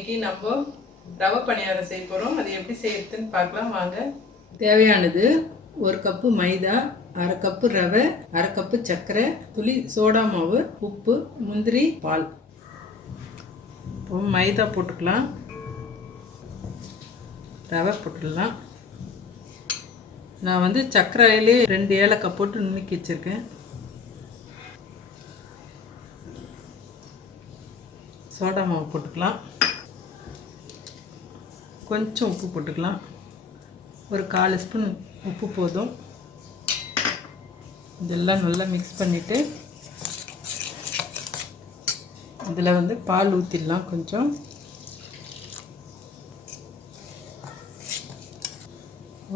இன்னைக்கு நம்ம ரவை பணியாரம் செய்ய போகிறோம். அது எப்படி செய்யறதுன்னு பார்க்கலாம் வாங்க. தேவையானது 1 கப்பு மைதா, 1/2 கப்பு ரவை, 1/2 கப்பு சர்க்கரை, துளி சோடா மாவு, உப்பு, முந்திரி, பால். இப்போ மைதா போட்டுக்கலாம், ரவை போட்டுடலாம். நான் வந்து சர்க்கரையிலே 2 ஏலக்காய் போட்டு நுணுக்கி வச்சுருக்கேன். சோடா மாவு போட்டுக்கலாம், கொஞ்சம் உப்பு போட்டுக்கலாம், ஒரு 1/4 ஸ்பூன் உப்பு போதும். இதெல்லாம் நல்லா மிக்ஸ் பண்ணிவிட்டு இதில் வந்து பால் ஊற்றிடலாம். கொஞ்சம்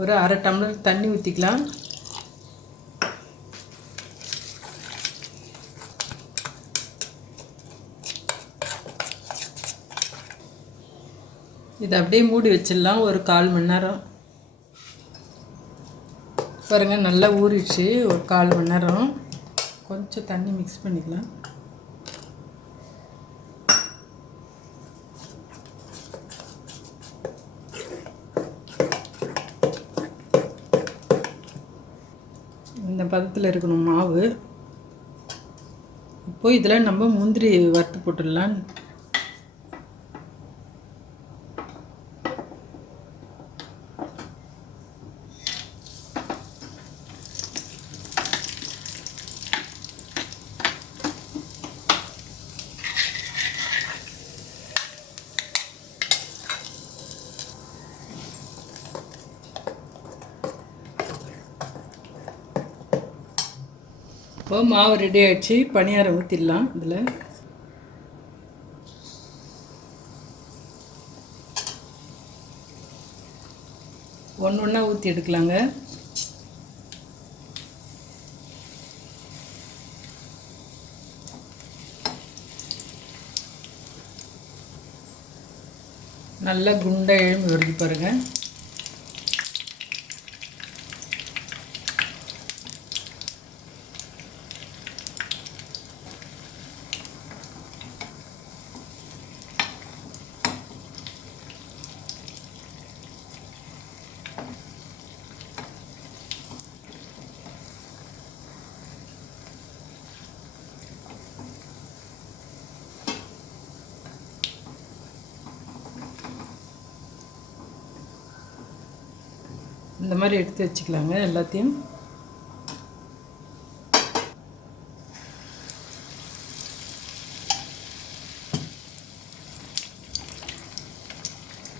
ஒரு 1/2 டம்ளர் தண்ணி ஊற்றிக்கலாம். இதை அப்படியே மூடி வச்சிடலாம் ஒரு 1/4 மணி நேரம். பாருங்கள், நல்லா ஊறிடுச்சு. ஒரு 1/4 மணி நேரம். கொஞ்சம் தண்ணி மிக்ஸ் பண்ணிக்கலாம். இந்த பதத்தில் இருக்கணும் மாவு. இப்போ இதில் நம்ம முந்திரி வறுத்து போட்டுடலாம். இப்போ மாவு ரெடி ஆகிடுச்சு. பணியாரம் ஊற்றிடலாம். இதில் ஒன்றா ஊற்றி எடுக்கலாங்க. நல்லா குண்டா எழும்பி வருது பாருங்கள். இந்த மாதிரி எடுத்து வச்சுக்கலாங்க எல்லாத்தையும்.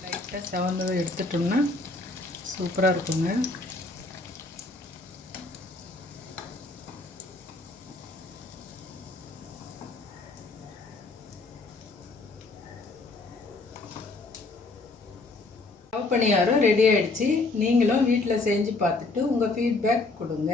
லைட்டாக செவந்ததை எடுத்துட்டோம்னா சூப்பராக இருக்குங்க. ரவை பணியாரம் ரெடி ஆகிடுச்சு. நீங்களும் வீட்டில் செஞ்சு பார்த்துட்டு உங்கள் ஃபீட்பேக் கொடுங்க.